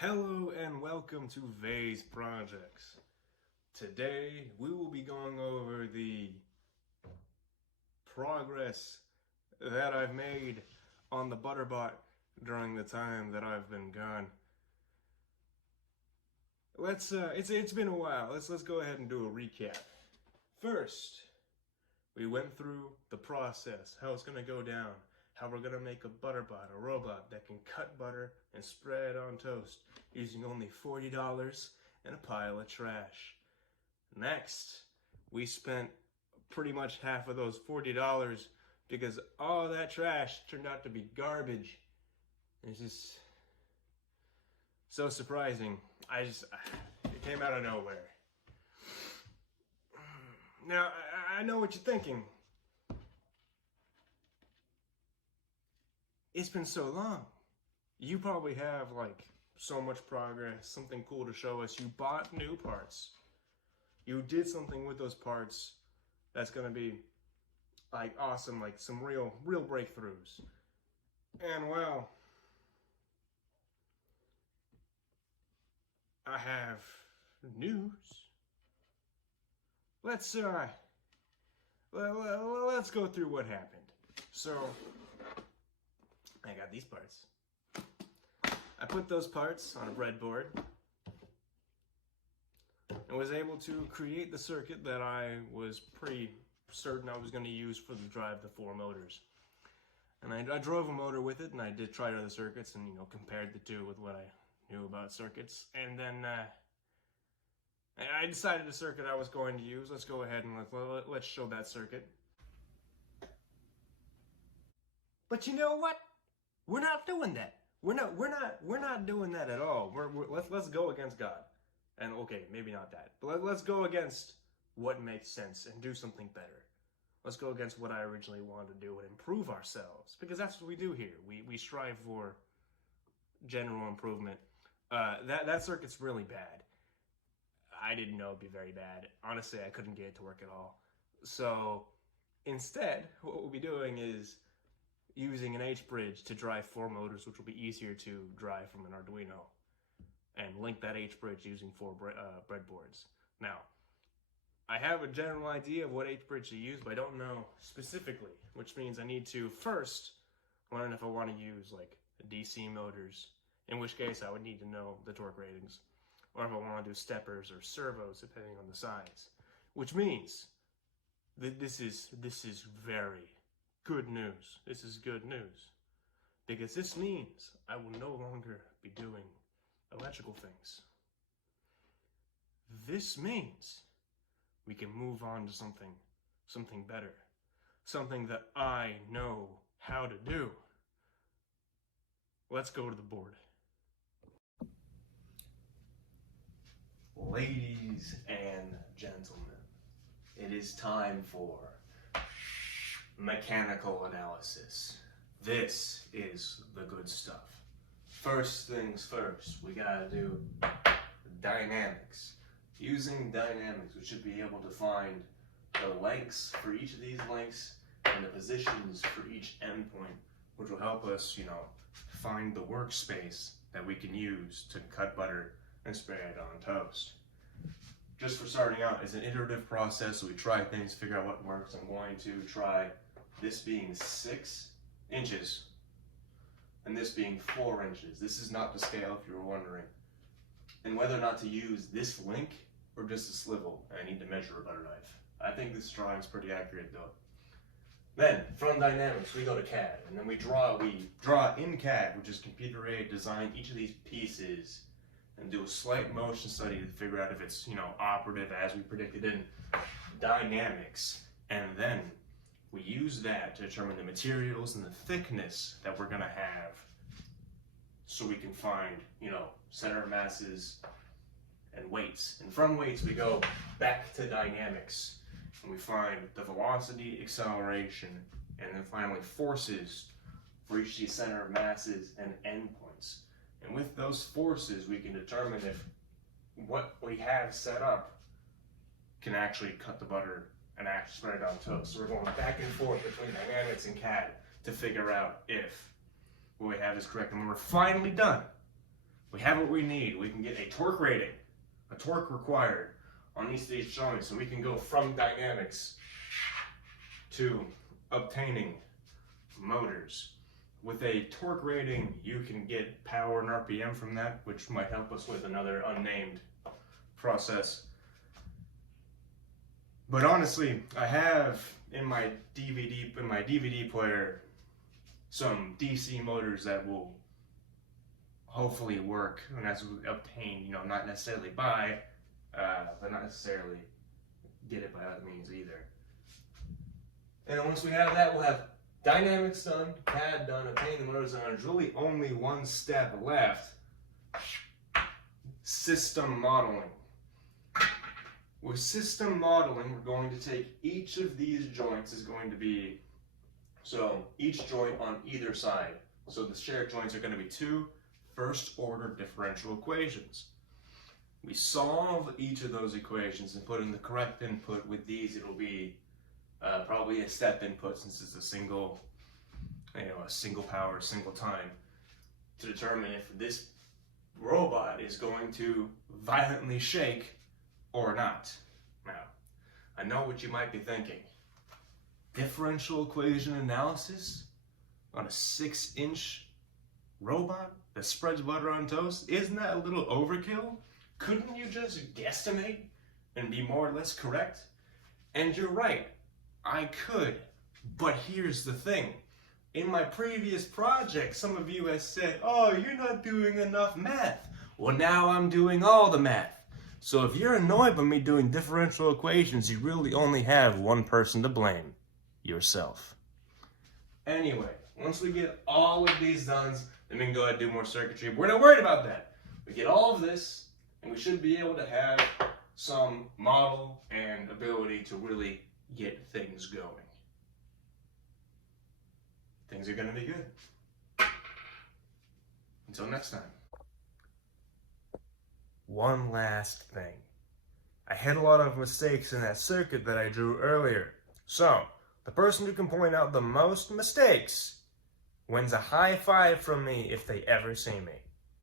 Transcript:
Hello and welcome to Vase Projects. Today we will be going over the progress that I've made on the ButterBot during the time that I've been gone. It's been a while. Let's go ahead and do a recap. First, we went through the process, how it's gonna go down, how we're gonna make a ButterBot, a robot that can cut butter and spread it on toast using only $40 and a pile of trash. Next, we spent pretty much half of those $40 because all that trash turned out to be garbage. It's just so surprising. It came out of nowhere. Now, I know what you're thinking. It's been so long. You probably have like so much progress, something cool to show us. You bought new parts. You did something with those parts that's gonna be like awesome, like some real breakthroughs. And well, I have news. Let's go through what happened. So I got these parts. I put those parts on a breadboard and was able to create the circuit that I was pretty certain I was going to use for the drive the 4 motors. And I drove a motor with it, and I did try other circuits and compared the two with what I knew about circuits. And then I decided the circuit I was going to use. Let's go ahead and let's show that circuit. But you know what? We're not doing that. We're not doing that at all. Let's go against God. And okay, maybe not that. But let's go against what makes sense and do something better. Let's go against what I originally wanted to do and improve ourselves, because that's what we do here. We strive for general improvement. That circuit's really bad. I didn't know it'd be very bad. Honestly, I couldn't get it to work at all. So instead, what we'll be doing is using an H-bridge to drive 4 motors, which will be easier to drive from an Arduino, and link that H-bridge using 4 breadboards. Now, I have a general idea of what H-bridge to use, but I don't know specifically, which means I need to first learn if I want to use like DC motors, in which case I would need to know the torque ratings, or if I want to do steppers or servos, depending on the size. Which means that this is very good news. This is good news, because this means I will no longer be doing electrical things. This means we can move on to something better, something that I know how to do. Let's go to the board. Ladies and gentlemen, it is time for mechanical analysis. This is the good stuff. First things first, we gotta do dynamics. Using dynamics, we should be able to find the lengths for each of these links and the positions for each endpoint, which will help us, find the workspace that we can use to cut butter and spread it on toast. Just for starting out, it's an iterative process, so we try things, figure out what works. I'm going to try this being 6 inches and this being 4 inches. This is not to scale, if you were wondering. And whether or not to use this link or just a swivel, I need to measure a butter knife. I think this drawing's pretty accurate though. Then, from dynamics, we go to CAD, and then we draw in CAD, which is computer aided, design each of these pieces and do a slight motion study to figure out if it's, operative as we predicted in dynamics. And then we use that to determine the materials and the thickness that we're gonna have, so we can find, center of masses and weights. And from weights, we go back to dynamics, and we find the velocity, acceleration, and then finally forces for each of these center of masses and endpoints. And with those forces, we can determine if what we have set up can actually cut the butter and actually spread it on toast. So we're going back and forth between dynamics and CAD to figure out if what we have is correct. And when we're finally done, we have what we need. We can get a torque rating, a torque required on each of these joints, so we can go from dynamics to obtaining motors. With a torque rating, you can get power and RPM from that, which might help us with another unnamed process. But honestly, I have in my DVD player some DC motors that will hopefully work, and that's obtained, you know, not necessarily buy, but not necessarily get it by other means either. And once we have that, we'll have dynamics done, CAD done, obtaining the motors done. There's really only one step left: system modeling. With system modeling, we're going to take each of these joints is going to be, so each joint on either side. So the shared joints are going to be two first-order differential equations. We solve each of those equations and put in the correct input. With these, it'll be probably a step input, since it's a single power, single time, to determine if this robot is going to violently shake or not. Now, I know what you might be thinking. Differential equation analysis on a 6-inch robot that spreads butter on toast? Isn't that a little overkill? Couldn't you just guesstimate and be more or less correct? And you're right, I could. But here's the thing. In my previous project, some of you have said, oh, you're not doing enough math. Well, now I'm doing all the math. So if you're annoyed by me doing differential equations, you really only have one person to blame: yourself. Anyway, once we get all of these done, then we can go ahead and do more circuitry. We're not worried about that. We get all of this, and we should be able to have some model and ability to really get things going. Things are going to be good. Until next time. One last thing. I had a lot of mistakes in that circuit that I drew earlier. So, the person who can point out the most mistakes wins a high five from me if they ever see me.